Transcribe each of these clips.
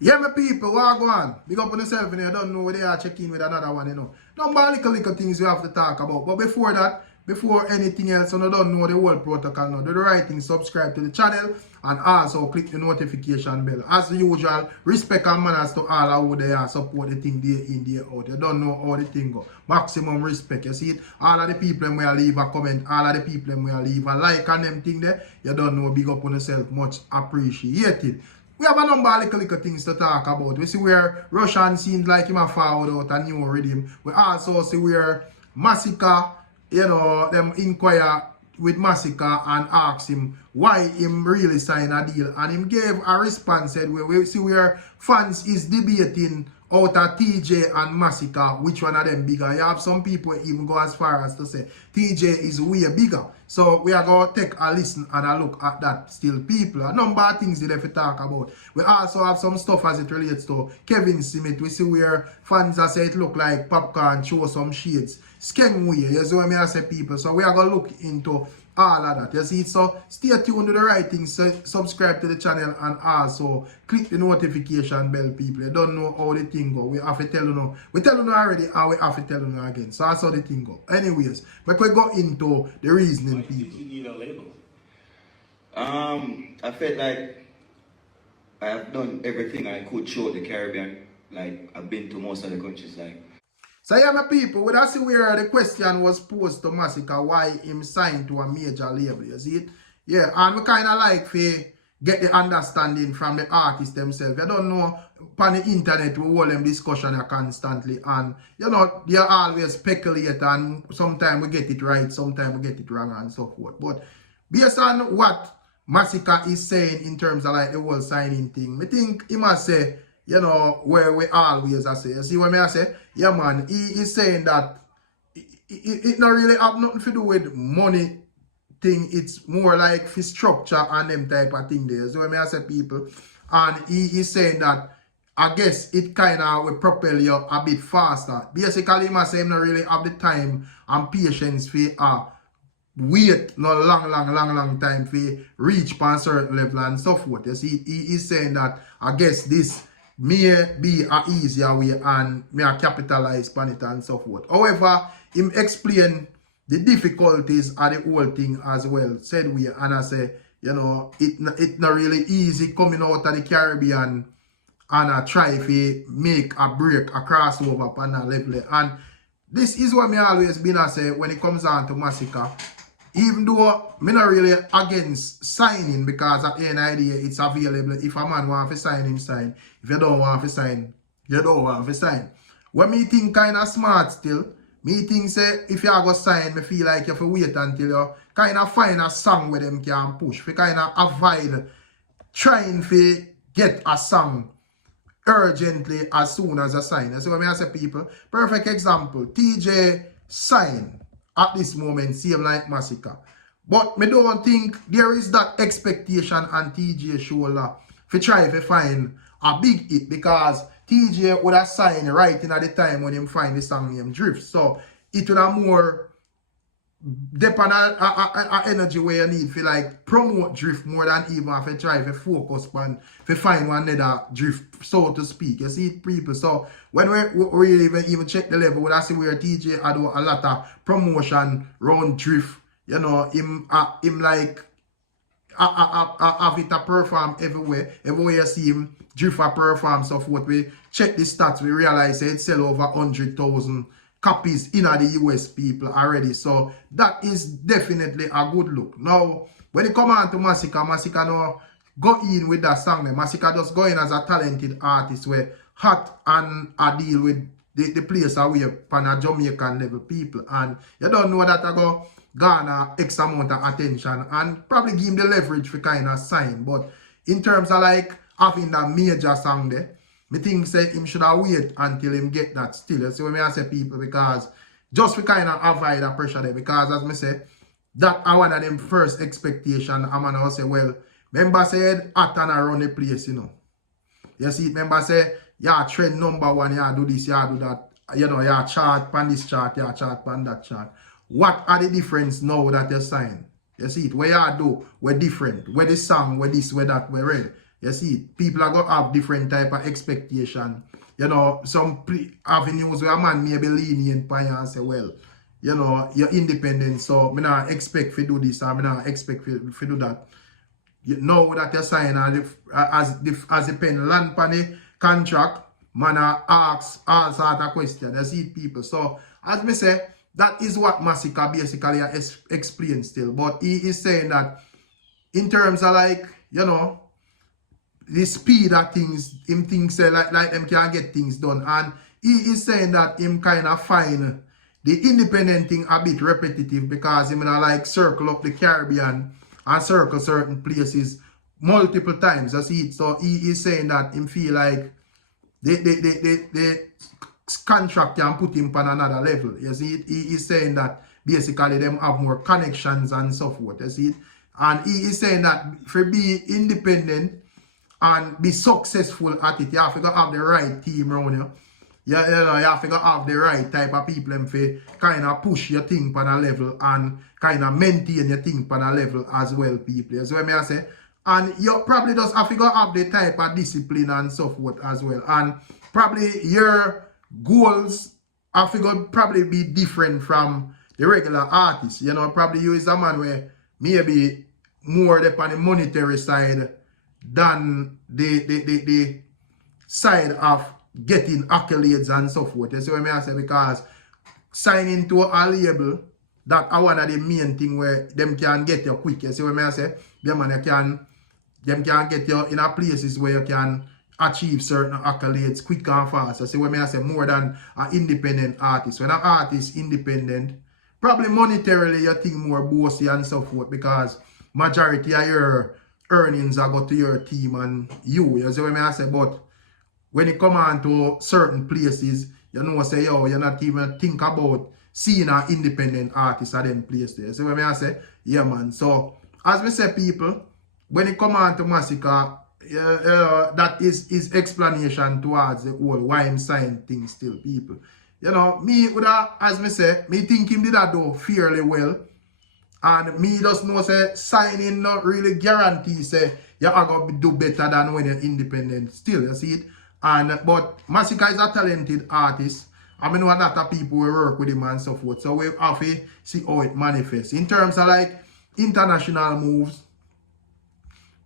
Yeah, my people, what go on? Big up on yourself, and you don't know where they are checking with another one, you know. Number little things we have to talk about. But before that, before anything else, you don't know the whole protocol now. Do the right thing, subscribe to the channel, and also click the notification bell. As usual, respect and manners to all who they are support the thing day in, day out. You don't know how the thing go. Maximum respect, you see it? All of the people who leave a comment, all of the people who leave a like and them thing there, you don't know, big up on yourself, much appreciated. We have a number of little things to talk about. We see where Rvssian seems like him a forward out a new rhythm. We also see where Masicka, you know, them inquire with Masicka and ask him why him really sign a deal. And him gave a response said we see where fans is debating out of Teejay and Masicka, which one of them bigger. You have some people even go as far as to say Teejay is way bigger. So we are going to take a listen and a look at that still, people. A number of things that we talk about. We also have some stuff as it relates to Kevin Smith. We see where fans are say it look like Popcaan show some shades. Skeng way, you see what I say, people. So we are going to look into all of that. You see, so stay tuned to the right things. So subscribe to the channel and also click the notification bell, people. You don't know how the thing go. We have to tell you now. We tell you now already and we have to tell you now again. So that's how the thing go. Anyways, but we go into the reasoning, people. You need a label. I felt like I have done everything I could show the Caribbean. Like I've been to most of the countries, like. So yeah, my people, we see where the question was posed to Masicka why him signed to a major label, you see it? Yeah, and we kind of like to get the understanding from the artists themselves. I don't know, on the internet, we hold them discussion constantly, and you know, they always speculate, and sometimes we get it right, sometimes we get it wrong, and so forth. But based on what Masicka is saying in terms of like the whole signing thing, I think he must say, you know, where we always say. You see what I say? Yeah, man, he is saying that it not really have nothing to do with money thing. It's more like for structure and them type of thing there. So when I say, people, and he is saying that I guess it kind of will propel you a bit faster. Basically, he must say him not really have the time and patience for wait no long time for reach a certain level and so forth. You see, he is saying that I guess this may be an easier way and may capitalize on it and so forth. However, him explain the difficulties of the whole thing as well. Said we, and I say, you know, it not really easy coming out of the Caribbean and I try to make a break, a crossover on that level. And this is what me always been I say when it comes down to Masicka. Even though I'm not really against signing, because at the end of the day, it's available. If a man wants to sign, him sign. If you don't want to sign, you don't want to sign. When me think kind of smart still, me think say, if you go sign, me feel like you have to wait until you kind of find a song where them can push. We kind of avoid trying to get a song urgently as soon as a sign. So when I say, people, perfect example, Teejay sign at this moment, same like Masicka. But me don't think there is that expectation on Teejay's shoulder to try to find a big hit, because Teejay would have signed right in at the time when him find the song named Drift. So it would have more depend on energy where you need to like promote Drift more than even if you try to focus on to find one another Drift, so to speak. You see, people. So when we really even check the level, we see where Teejay had a lot of promotion around Drift. You know, him like have it a perform everywhere. Everywhere you see him, Drift a perform, so forth. We check the stats, we realize it sell over 100,000 copies in the US, people, already. So that is definitely a good look. Now, when it come on to Masicka, Masicka now go in with that song. Masicka just go in as a talented artist where hot and a deal with the place away on a Jamaican level, people. And you don't know that I go garner X amount of attention and probably give him the leverage for kind of sign. But in terms of like having that major song there, me think say him should have wait until him get that still. You see what I say, people, because just for kind of avoid that pressure there, because as me say, that are one of them first expectation. I'm gonna say, well, remember said hot and around the place, you know. You see, remember say, yeah, trend number one, yeah, do this, yeah, do that. You know, yeah, chart pan this chart, yeah, chart pan that chart. What are the difference now that you sign? You see it, where you do, we're different. Where the song, where this, where that, we're ready. You see, people are going to have different type of expectation. You know, some avenues where a man may be lenient by and say, well, you know, you're independent, so I not expect to do this, or I not expect to do that. You know that you sign as the pen land on the contract, man asks all sort of questions. You see people. So, as me say, that is what Masicka basically explains still. But he is saying that in terms of like, you know, the speed of things, him thinks like them can get things done. And he is saying that him kind of find the independent thing a bit repetitive because him like circle up the Caribbean and circle certain places multiple times. You see it. So he is saying that him feel like the contract can put him on another level. You see it? He is saying that basically them have more connections and so forth. You see it? And he is saying that for be independent and be successful at it, you have to have the right team around you. You have to have the right type of people to kind of push your thing on a level and kind of maintain your thing on a level as well, people. So what I say, and you probably just have to have the type of discipline and so forth as well. And probably your goals have to probably be different from the regular artist. You know, probably you is a man where maybe more on the monetary side than the side of getting accolades and so forth. You see what I say? Because signing to a label, that are one of the main thing where them can get you quick. You see what I say? Them can get you in a places where you can achieve certain accolades quick and fast. You see what I say? More than an independent artist. When an artist independent, probably monetarily you think more bossy and so forth because majority of your earnings are go to your team and you see what I say? But when it come on to certain places, you know, say, yo, you're not even think about seeing an independent artist at them place there. So when I say, yeah, man. So, as we say, people, when it come on to Masicka, that is his explanation towards the whole why him sign things still, people. You know, me would have, as me say, me think him did that do fairly well. And me just know say signing not really guarantee say you are going to do better than when you're independent still, you see it. And but Masicka is a talented artist. I mean, a lot of people will work with him and so forth. So we have to see how it manifests. In terms of like international moves,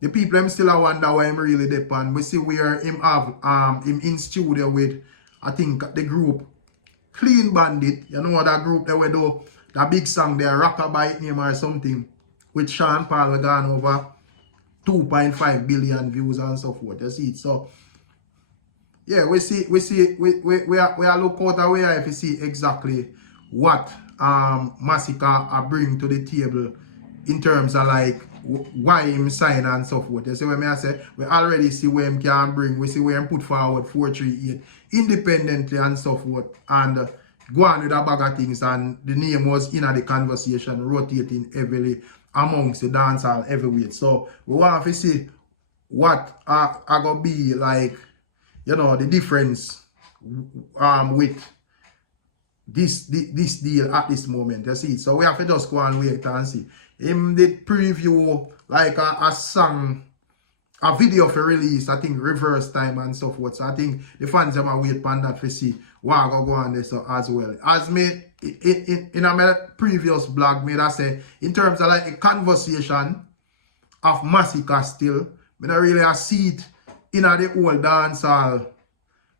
the people them still wonder why I'm really depend. We see where him have him in studio with I think the group Clean Bandit. You know that group they will do that big song there, Rockabye name or something, with Sean Paul gone over 2.5 billion views and so forth. You see it. So yeah, we are look out away if you see exactly what Masicka bring to the table in terms of like why him sign and so forth. You see what I say? We already see where him can bring. We see where him put forward 438 independently and so forth. And go on with a bag of things, and the name was in the conversation, rotating heavily amongst the dancehall heavyweights. So we want to see what are gonna be like, you know, the difference with this deal at this moment. You see, so we have to just go and wait and see. Him did preview like a song, a video for release, I think reverse time and so forth. So I think the fans are wait for that to see what go on this as well. As me in my previous blog, me that say in terms of like a conversation of Masicka still, me don't really see it in the old dancehall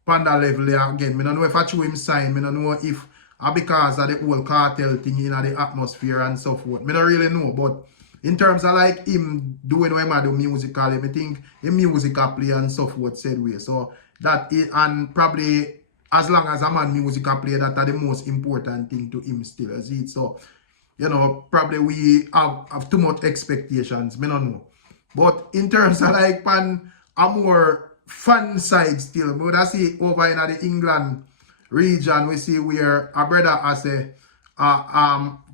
panda level again. I don't know if I show him sign, I don't know if because of the whole cartel thing in the atmosphere and so forth. I don't really know, but in terms of like him doing what I do musically, I think the music play and so forth said way. So that is, and probably as long as a man music play, that are the most important thing to him still. As it. So, you know, probably we have too much expectations. I don't know. But in terms of like pan a more fun side still, we would see over in the England region, we see where a brother has a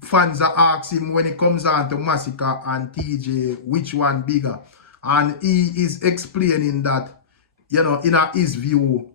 fans are asking him when it comes on to Masicka and Teejay, which one bigger. And he is explaining that, you know, in his view,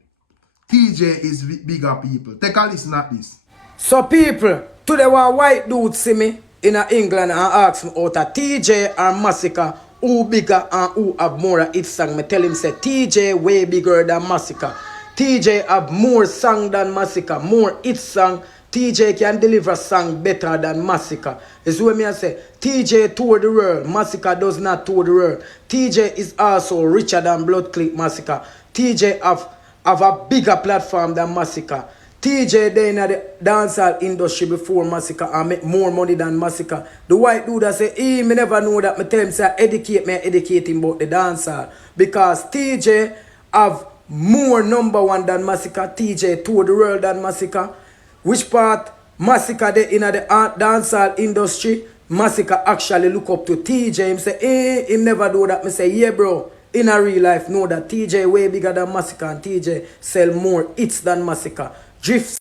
Teejay is bigger people. Take a listen at this. So people, today one white dude see me in England and ask me out of Teejay or Masicka, who bigger and who have more of its song. Me tell him say Teejay way bigger than Masicka. Teejay have more song than Masicka, more its song. Teejay can deliver song better than Masicka. Is what me I say. Teejay tour the world. Masicka does not tour the world. Teejay is also richer than Blood Click Masicka. Teejay have a bigger platform than Masicka. Teejay they in the dancehall industry before Masicka and make more money than Masicka. The white dude that say, me never know that. Me tell him say educate him about the dancehall. Because Teejay have more #1 than Masicka. Teejay tour the world than Masicka. Which part Masicka they in the dancehall industry? Masicka actually look up to Teejay. Him say, him never do that. Me say, yeah, bro. In a real life, know that Teejay way bigger than Masicka and Teejay sell more hits than Masicka. Drifts.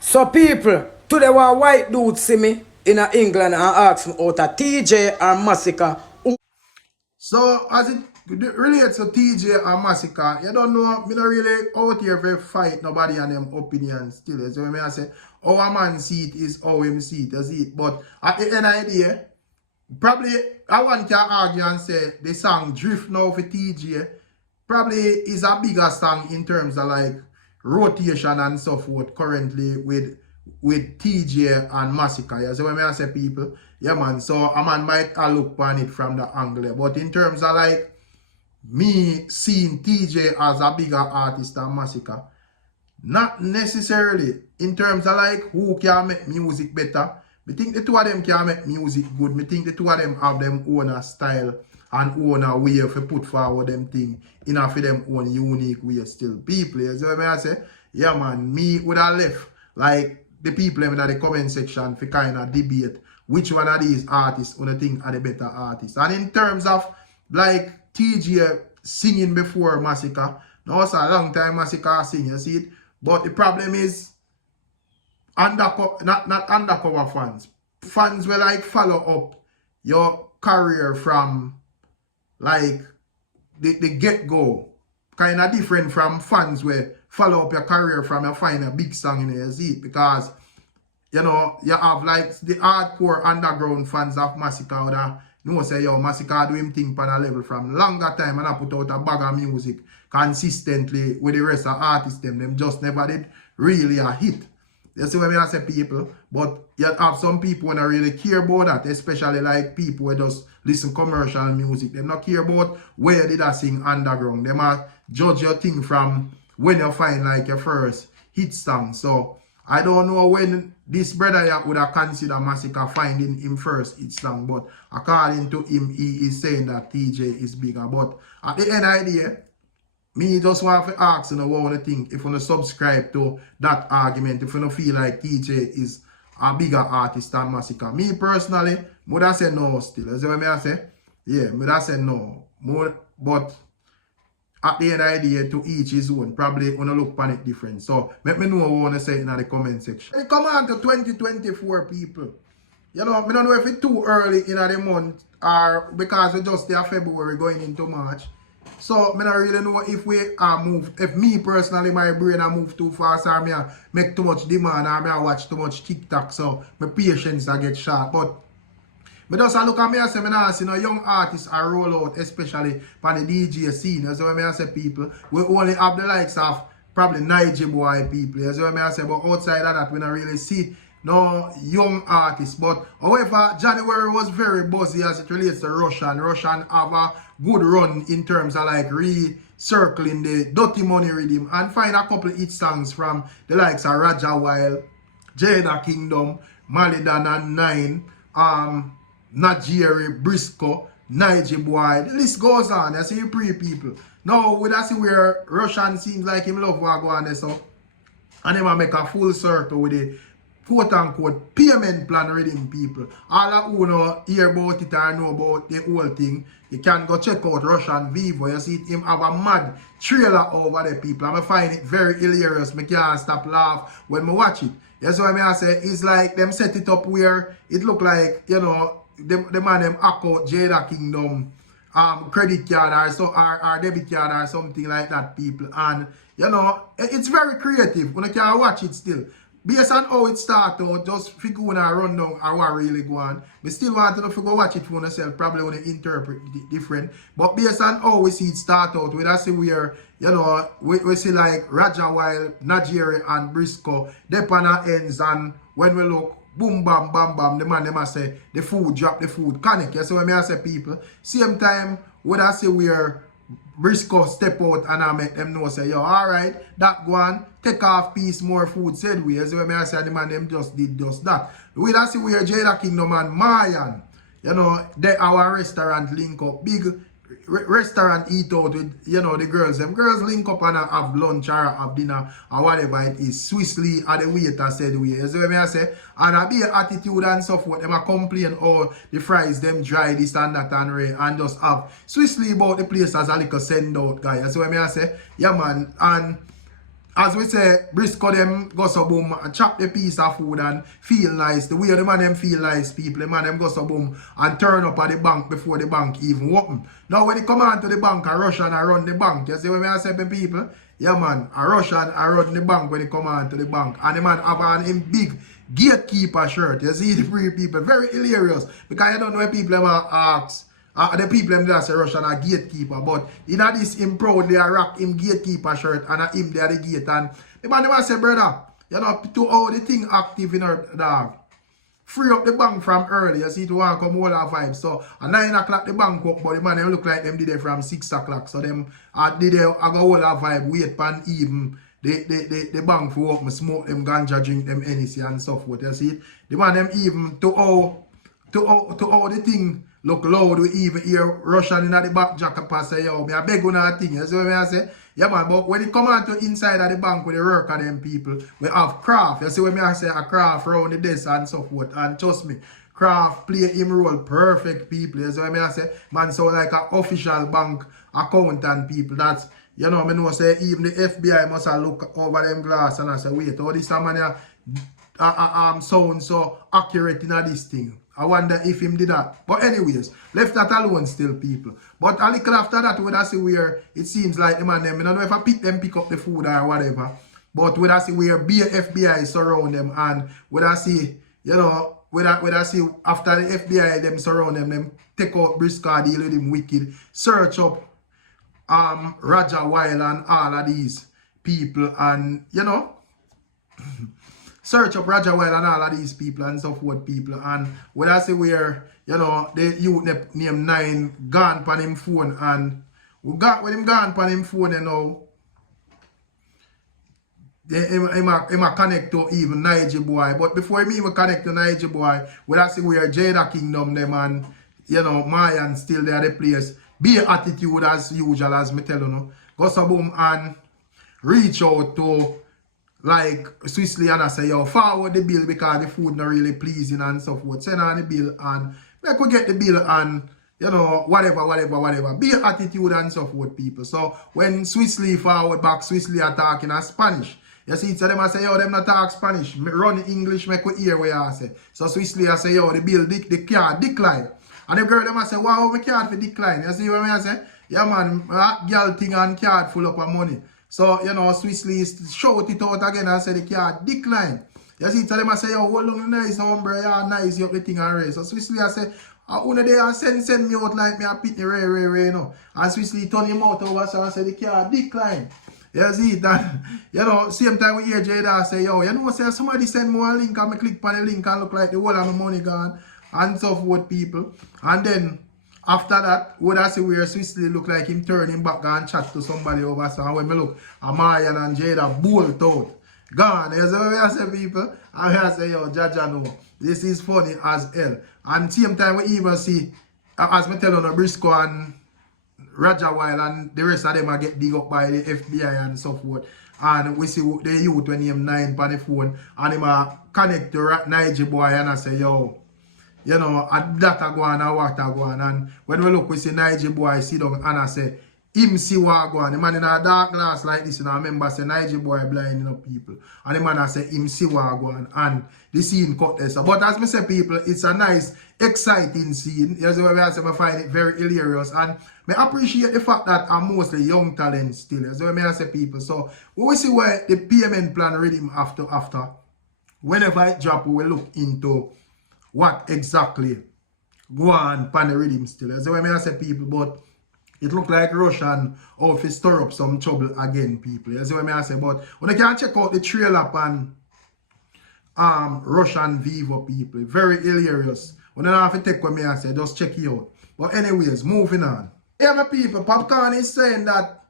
So people, today one white dude see me in England and ask me out of Teejay or Masicka. So as it relates to Teejay and Masicka, you don't know, me not really out here for fight nobody and them opinions still. So when I say, our man see it is how him see it, you see it. But at the end of the day, probably I want to argue and say the song Drift now for Teejay probably is a bigger song in terms of like rotation and so forth currently with Teejay and Masicka. Yeah? So when I say people, yeah man, so a man might look upon it from the angle. But in terms of like me seeing Teejay as a bigger artist than Masicka, not necessarily in terms of like who can make music better. I think the two of them can make music good. I think the two of them have them own style and own a way to put forward them thing in a for them own unique way still. People, so when I say, yeah man, me would have left like the people in the comment section for kind of debate which one of these artists would think are the better artists. And in terms of like Teejay singing before Masicka, now it's a long time Masicka sing, you see it. But the problem is not undercover fans. Fans will like follow up your career from like the get-go. Kind of different from fans where follow up your career from you find a big song in your seat. Because you know you have like the hardcore underground fans of Masicka that know say yo Masicka do him thing on a level from longer time and I put out a bag of music consistently with the rest of artists them just never did really a hit. You see what I say, people? But you have some people who don't really care about that, especially like people who just listen commercial music. They not care about where did I sing underground. They might judge your thing from when you find like your first hit song. So I don't know when this brother would have considered Masicka finding him first hit song, but according to him, he is saying that Teejay is bigger. But at the end of the day, me just want to ask you what you think if you want to subscribe to that argument, if you don't feel like Teejay is a bigger artist than Masicka. Me personally, would have say no still. Is that what I say? Yeah, would have say no. More, but at the end of the day, to each his own. Probably want to look upon it different. So let me know what you want to say in the comment section. We come on to 2024 people. You know, I don't know if it's too early in the month or because we just there February going into March. So, I don't really know if we move, if me personally, my brain move too fast or me make too much demand or me watch too much TikTok, so my patience get short. But I just look at me and say, I see no young artists are roll out, especially on the DJ scene. So, I say people, we only have the likes of probably Niger boy people. So, I say, but outside of that, we don't really see no young artists. But however, January was very buzzy as it relates to Rvssian. Rvssian have a good run in terms of like recircling the dirty money rhythm and find a couple of hit songs from the likes of Raja Wild, Jada Kingdom, Marley and Nine, Najiri, Briscoe, Niger Boy. The list goes on. I see pretty people. Now we see where Rvssian seems like him love what go on there, so and him make a full circle with the quote-unquote payment plan reading people. All of who know hear about it or know about the whole thing, you can go check out Rvssian Vivo. You see him have a mad trailer over there, people. I find it very hilarious. I can't stop laugh when I watch it. That's why I say it's like them set it up where it look like, you know, the man them hack out Jada Kingdom credit card or so or debit card or something like that, people. And you know, it's very creative when you can watch it still. based on how it start out, just figure when I run down how I really go on. We still want to figure watch it for yourself, probably want to interpret it different. But based on how we see it start out, we see where, you know, we see like Raja Wild, Nigeria and Briscoe, they on our ends, and when we look, boom, bam, bam, bam, the man, they must say, the food, drop the food, connect. You see what I say, people? Same time, when I see where Briscoe step out and I make them know, say, yo, alright, that go on, take off piece, more food, said we. You see what I say, the man, them just did just that. We don't see where Jada Kingdom and Mayan, you know, they our restaurant link up, big restaurant eat out with, you know, the girls. Them girls link up and have lunch or have dinner or whatever it is. Swissly or the waiter said we. You see what I say? And I be an attitude and so forth. Them a complain all the fries them dry, this and that and ray, and just have Swissly about the place as a little send out guy. You see what I say? Yeah man. And as we say, Briscoe them go so boom and chop the piece of food and feel nice. The way the man them feel nice, people, the man them go so boom and turn up at the bank before the bank even open. Now when they come on to the bank, a Russian and run the bank. You see what I say, people? Yeah man, a Russian and run the bank when they come on to the bank. And the man have on him big gatekeeper shirt. You see the free people, very hilarious. Because you don't know when people ever ask. The people them that say Russian are gatekeeper, but in this him proudly rock him gatekeeper shirt and him there the gate, and the man them say, brother, you know, to all the thing active in our dog. Free up the bank from early, you see, to want to come all our vibes. So at 9 o'clock the bank up, but the man them look like them did it from 6 o'clock. So them did they I go all our vibe, wait pan even the bank for open, smoke them ganja, drink them Hennessy and stuff what you see. The man them even to all the thing look loud, we even hear Russian in the back jacket pass say, yo, me I beg on that thing. You see what I say? Yeah man, but when it come on to inside of the bank with the work of them people, we have craft. You see what I say? A craft around the desk and so forth. And trust me, craft play him role perfect people. You see what I say? Man, so like an official bank accountant people. That's, you know, I know say even the FBI must have look over them glass and I say, wait, all this time man sound so accurate in this thing. I wonder if him did that. But anyways, left that alone still, people. But a little after that, when I see where it seems like the man them, I don't know if I pick up the food or whatever. But when I see where FBI surround them and when I see, you know, when I see after the FBI them surround them take out Briscoe, deal with him wicked, search up Raja Wild and all of these people and, you know, search up Raja Wild and all of these people and so forth people. And when I see where, you know, the youth named 9 gone on him phone and we got with him gone on him phone and now him connect to even Niger boy. But before him even connect to Niger boy, when I see where Jada Kingdom them and, you know, Mayan still there the place. Be an attitude as usual as me tell you know. Go so boom and reach out to like Swissly and I say, yo, forward the bill because the food not really pleasing and so forth. Send on the bill and make we get the bill and, you know, whatever. Be an attitude and so forth, people. So when Swissly forward back, Swissly are talking in Spanish. You see, so them I say, yo, them not talk Spanish. Run English, make we hear what I say. So Swissly I say, yo, the bill, the card decline. And the girl them I say, wow, we card for decline. You see what I say? Yeah, man, that girl thing and card full up of money. So, you know, Swissly shout it out again and say the card decline. You see, tell them I say, yo, hold on nice number, yeah, nice, you up the thing and raise. So Swissly I say, one of them send me out like me a pitney ray, you know. And Swissly turn him out over so I say the card decline. You see that, you know, same time we hear Jada say, yo, you know, say somebody send me one link and me click on the link and look like the whole of my money gone and so forth, people. And then after that, what I see where Swissly look like him turning back and chat to somebody over. So when me look, Mayan and Jada bolt out. Gone. You see what I say, people? And I say, yo, Jaja no. This is funny as hell. And same time we even see, as me tell you, Briscoe and Raja Wild and the rest of them are get dig up by the FBI and so forth. And we see the youth when him 9 on the phone and him connect to Niger boy and I say, yo, you know, that a go on and what a go on. And when we look, we see Niger boy sit down and I say, him see what go on. The man in a dark glass like this, and I remember say Niger boy blinding up people. And the man I say, him see what go on. And the scene cut there. But as me say, people, it's a nice, exciting scene. You see what I say, I find it very hilarious. And I appreciate the fact that I'm mostly young talent still. You see what I say, people. So we will see where the PMN plan read him after. whenever it drop, we will look into what exactly go on pan the rhythm still. That's what I say, people, but it look like Rvssian or if it stir up some trouble again, people. That's what I say. But when you can check out the trailer pan Rvssian Vivo, people, very hilarious. When I have to take what I say, just check it out. But anyways, moving on. Yeah, my people, Popcaan is saying that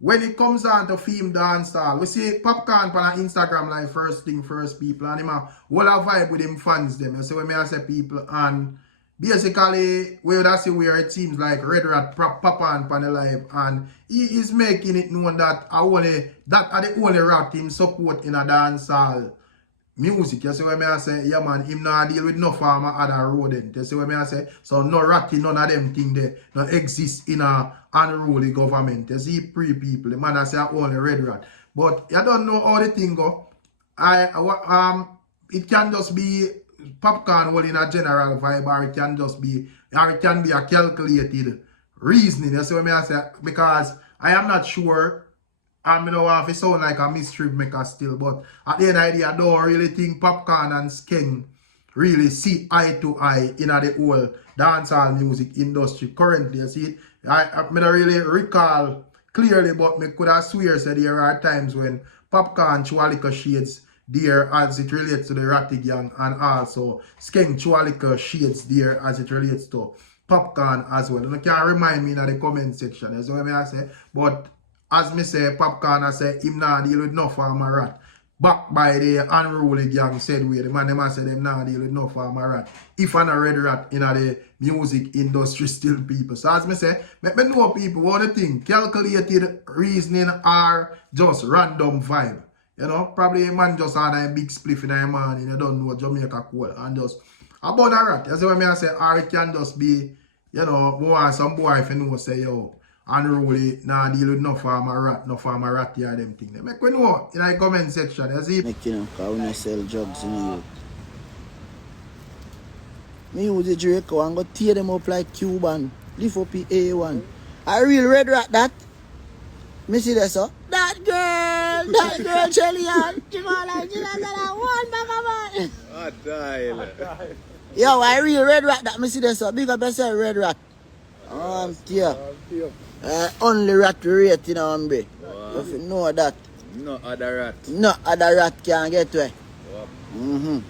when it comes on to theme dancehall, we see Popcaan on Instagram like first thing first, people, and him a whole a vibe with him fans them. You see what I say, people, and basically we would see where it seems like Red Rat Popcaan on the live, and he is making it known that that are the only rat him support in a dancehall music. You see what I say? Yeah, man, him not deal with no farmer other rodent. You see what I say? So no ratty, none of them things there no exist in a unruly government. You see, pre people, the man I say only red rat. But you don't know how the thing go. It can just be Popcaan all in a general vibe, or it can just be, or it can be a calculated reasoning. You see what I say? Because I am not sure. And I don't want to sound like a mystery maker still, but at the end of the day, I don't really think Popcaan and Skeng really see eye to eye in the whole dancehall music industry currently. You see, I don't really recall clearly, but I could have swear that there are times when Popcaan show a little shades there as it relates to the Ratty Gang, and also Skeng show a little shades there as it relates to Popcaan as well. And you can remind me in the comment section, that's what I say. But as me say, Popcaan, I say, him not deal with no farmer rat. Back by the unruly gang said we, the man them say them not deal with no farmer rat. If I'm a red rat in the music industry still, people. So as me say, let me know people what they think. Calculated reasoning or just random vibe. You know, probably a man just had a big spliff in a morning, you don't know Jamaica cool, and just about a rat. That's what I say, or it can just be, you know, some boy if you know say, yo, unruly, nah deal with no farmer rat here, them thing. Make we know in the comment section, you see? Make you know, because when I sell drugs in the youth. Me use the Draco and go tear them up like Cuban. Lift up the A1. A real red rat that. Me see that, sir? That girl, Shelly Ann. She go like, she does that one back of man. What dial? Yo, a real red rat that. Me see that, sir? Big up yourself, red rat. Yeah. Only rat rate in our hombre. Wow. If you know that. No other rat. No other rat can get to it. Wow.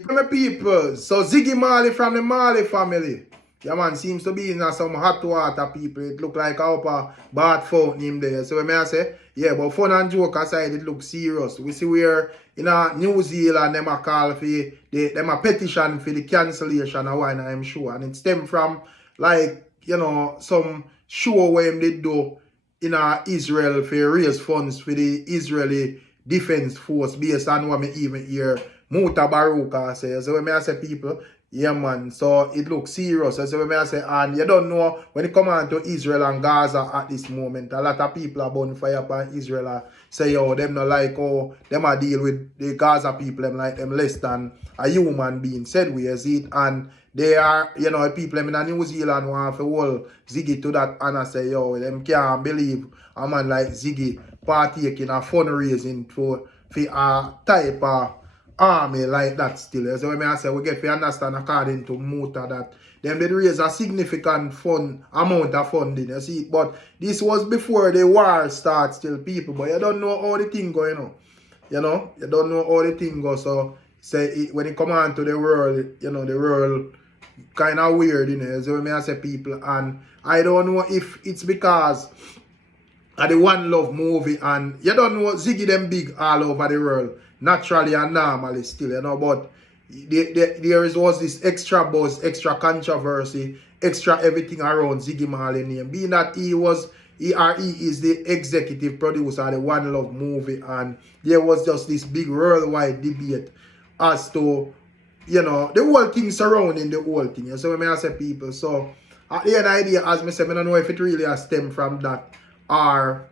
My people, so Ziggy Marley from the Marley family. Yeah, man, seems to be in some hot water, people. It look like a upper bath fountain him there. So when I say, yeah, but fun and joke aside, it looks serious. We see where in New Zealand, them a call for them a petition for the cancellation of wine, I'm sure. And it stem from, like, you know, some show where they do in Israel for raise funds for the Israeli Defense Force based on what me even hear MutaBaruka say. So when I say people, yeah man, so it looks serious. So when I say, and you don't know, when it come on to Israel and Gaza at this moment, a lot of people are burning fire upon Israel say, yo, them not like, oh, them a deal with the Gaza people, them like them less than a human being, said we as it, and they are, you know, people in New Zealand want to hold Ziggy to that and I say, yo, them can't believe a man like Ziggy partaking a fundraising for a type of army like that still. So when I say we get to understand according to Muta that them did raise a significant amount of funding, you see. But this was before the war starts still, people. But you don't know how the thing going on. You know? You don't know how the thing goes. So say when it come on to the world, you know, the world kind of weird, you know. So when I say people, and I don't know if it's because of the One Love movie, and you don't know Ziggy them big all over the world, naturally and normally still, you know, but there was this extra buzz, extra controversy, extra everything around Ziggy Marley name, being that he is the executive producer of the One Love movie, and there was just this big worldwide debate as to, you know, the whole thing surrounding the whole thing. So when I say people, so at the end idea, as I say, I don't know if it really has stemmed from that or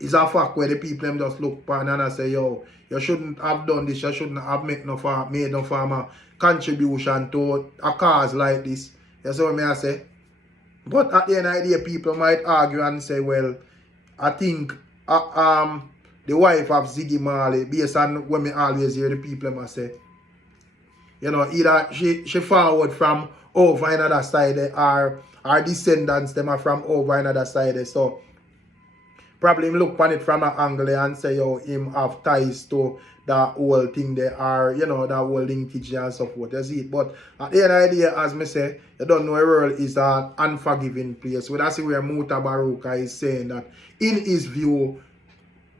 is a fact where the people them just look upon and I say, yo, you shouldn't have done this, you shouldn't have made no farmer contribution to a cause like this. You see what I say? But at the end of the day, people might argue and say, well, I think the wife of Ziggy Marley, based on when me always hear the people must say, you know, either she forward from over another side or our descendants them are from over another side. So probably him look on it from an angle and say, yo, him have ties to that whole thing there, are, you know, that whole linkage and so forth. You see it. But at the end of the day, as me say, you don't know, the world is an unforgiving place. So that's where MutaBaruka is saying that in his view,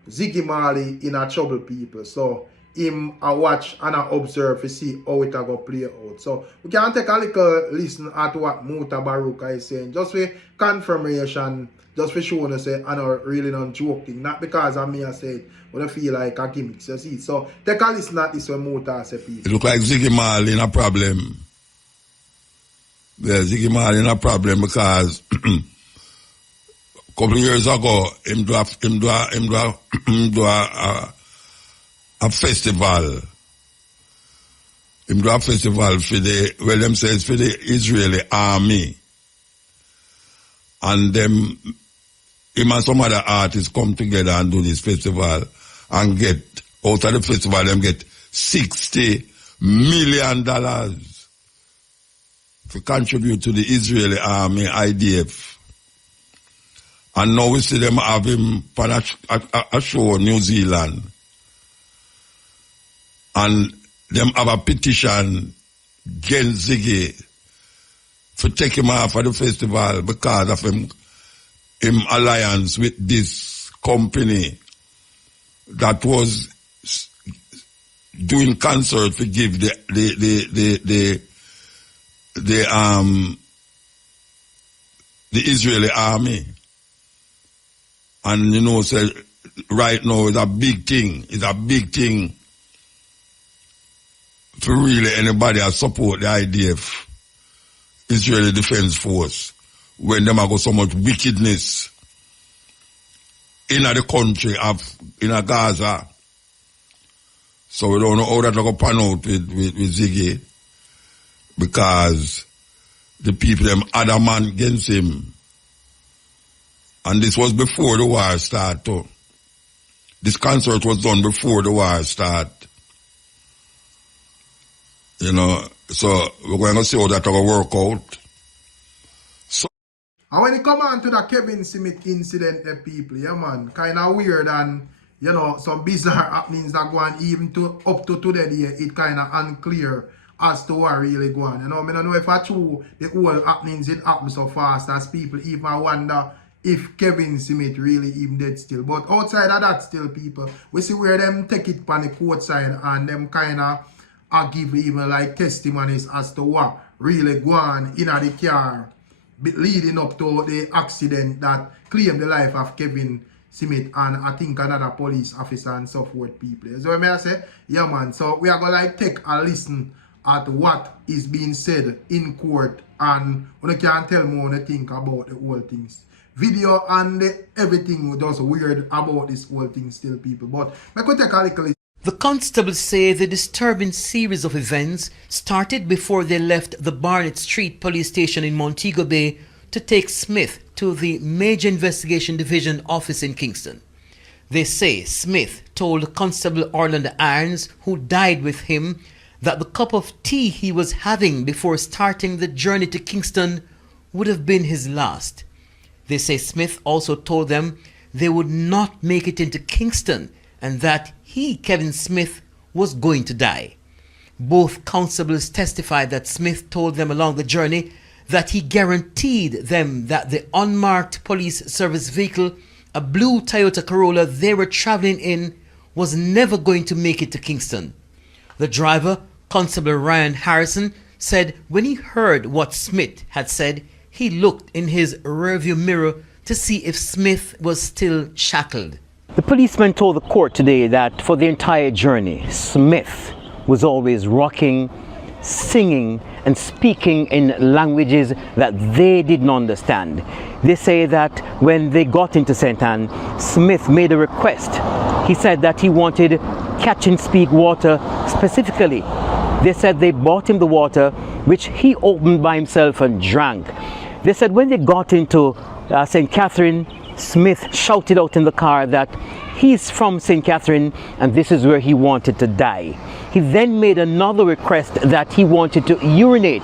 Ziggy Marley in a trouble people. So him I watch and I observe to see how it go play out. So we can take a little listen at what MutaBaruka is saying. Just for confirmation, just for showing us say I know really not joking. Not because of me I said, but I feel like a gimmick. You see. So take a listen at this when Muta say people. It look like Ziggy Marley in a problem. Yeah, Ziggy Marley in a problem because couple of years ago, him do a festival. Him do a festival for the, well, them says for the Israeli army. And them, him and some other artists come together and do this festival and get, out of the festival, them get $60 million to contribute to the Israeli army, IDF. And now we see them have him on a show in New Zealand. And them have a petition against Ziggy to take him off of the festival because of him alliance with this company that was doing concert to give the Israeli army. And you know, say right now it's a big thing. It's a big thing for really anybody that support the IDF, Israeli Defense Force, when them have got so much wickedness in the country in Gaza. So we don't know how that will pan out with Ziggy, because the people them adamant against him. And this was before the war started too. This concert was done before the war started. You know, so we're going to see how that will work out. So, and when it come on to the Kevin Smith incident, the people, yeah man, kind of weird, and you know, some bizarre happenings that go on even to up to today, it kind of unclear as to what really go on. You know, I don't know if I true the whole happenings it happen so fast as people even wonder if Kevin Smith really even dead still. But outside of that still, people, we see where them take it on the court side and them kind of give even like testimonies as to what really go on in the car leading up to the accident that claimed the life of Kevin Smith and I think another police officer and so forth, people. So I say, yeah man, so we are going to like take a listen at what is being said in court and we can tell more what you think about the whole things. Video and everything was weird about this whole thing still, people. But I could take a little. The constables say the disturbing series of events started before they left the Barnett Street police station in Montego Bay to take Smith to the Major Investigation Division office in Kingston. They say Smith told Constable Orlando Irons, who died with him, that the cup of tea he was having before starting the journey to Kingston would have been his last. They say Smith also told them they would not make it into Kingston and that he, Kevin Smith, was going to die. Both constables testified that Smith told them along the journey that he guaranteed them that the unmarked police service vehicle, a blue Toyota Corolla they were traveling in, was never going to make it to Kingston. The driver, Constable Ryan Harrison, said when he heard what Smith had said, he looked in his rearview mirror to see if Smith was still shackled. The policeman told the court today that for the entire journey, Smith was always rocking, singing, and speaking in languages that they didn't understand. They say that when they got into St. Anne, Smith made a request. He said that he wanted catch and speak water specifically. They said they bought him the water, which he opened by himself and drank. They said when they got into St. Catherine, Smith shouted out in the car that he's from St. Catherine and this is where he wanted to die. He then made another request that he wanted to urinate,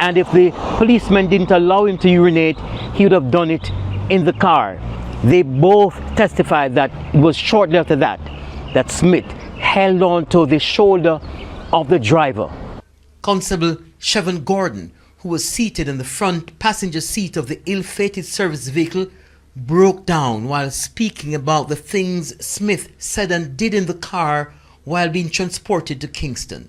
and if the policeman didn't allow him to urinate, he would have done it in the car. They both testified that it was shortly after that that Smith held on to the shoulder of the driver. Constable Chevon Gordon, who was seated in the front passenger seat of the ill-fated service vehicle, broke down while speaking about the things Smith said and did in the car while being transported to Kingston.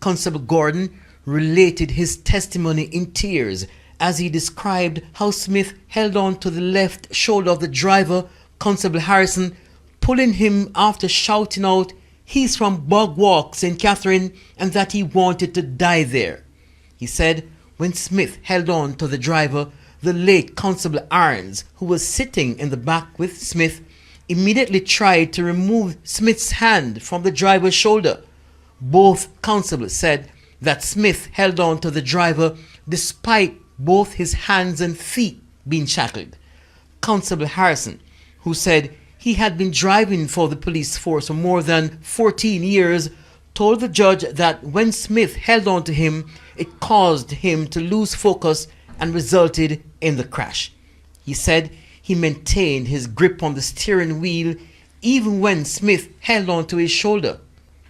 Constable Gordon related his testimony in tears as he described how Smith held on to the left shoulder of the driver, Constable Harrison, pulling him after shouting out he's from Bog Walk, St. Catherine, and that he wanted to die there. He said when Smith held on to the driver, the late Constable Irons, who was sitting in the back with Smith, immediately tried to remove Smith's hand from the driver's shoulder. Both constables said that Smith held on to the driver despite both his hands and feet being shackled. Constable Harrison, who said he had been driving for the police force for more than 14 years, told the judge that when Smith held on to him, it caused him to lose focus and resulted in the crash. He said he maintained his grip on the steering wheel even when Smith held on to his shoulder.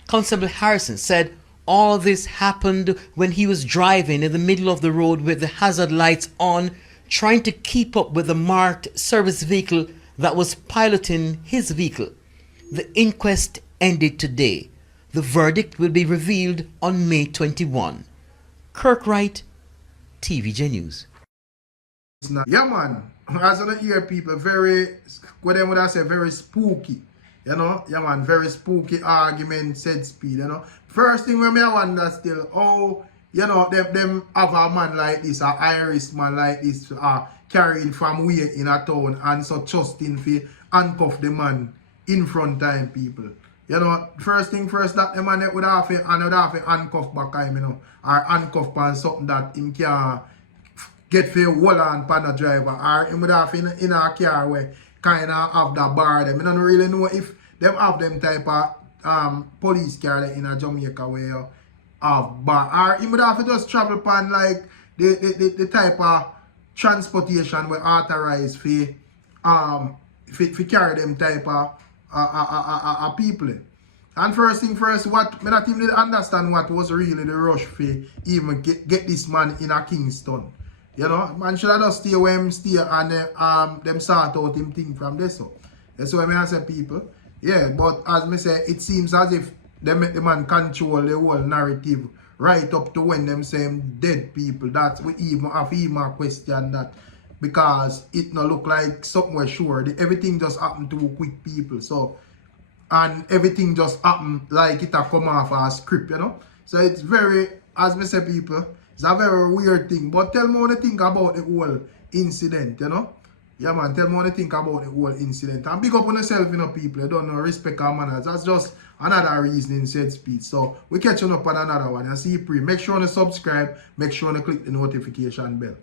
Constable Harrison said all this happened when he was driving in the middle of the road with the hazard lights on, trying to keep up with the marked service vehicle that was piloting his vehicle. The inquest ended today. The verdict will be revealed on May 21. Kirk Wright, TVJ News. Yeah, man. As I hear people, very, what would I say, very spooky. You know, yeah, man, very spooky argument, said speed, you know. First thing when me I wonder still, oh, you know, them have a man like this, an Irish man like this, carrying from way in a town and so trusting for handcuff the man in front time people. You know, first thing first, that the man would have to handcuff back him, you know, or handcuff on something that him can get for hold on pan a driver, or him would have in a car where kind of have that bar them. I don't really know if them have them type of police car in a Jamaica where you have bar, or him would have to just travel pan like the type of transportation where authorized for carry them type of people. And first thing first, what me not even understand what was really the rush for even get this man in a Kingston. You know, man should have just stay where him stay and them sort out him thing from there. So that's why I say people. Yeah, but as me say, it seems as if they make the man control the whole narrative right up to when them say him dead people. That we even have even a question that, because it no look like somewhere sure. Everything just happened to quick people. So, and everything just happened like it a come off a script, you know. So it's very, as me say people, it's a very weird thing. But tell me what you think about the whole incident, you know. Yeah, man, tell me what you think about the whole incident. And big up on yourself, you know, people. You don't know, respect our manners. That's just another reason in said speech. So we catching up on another one. And see you pre. Make sure to subscribe. Make sure to click the notification bell.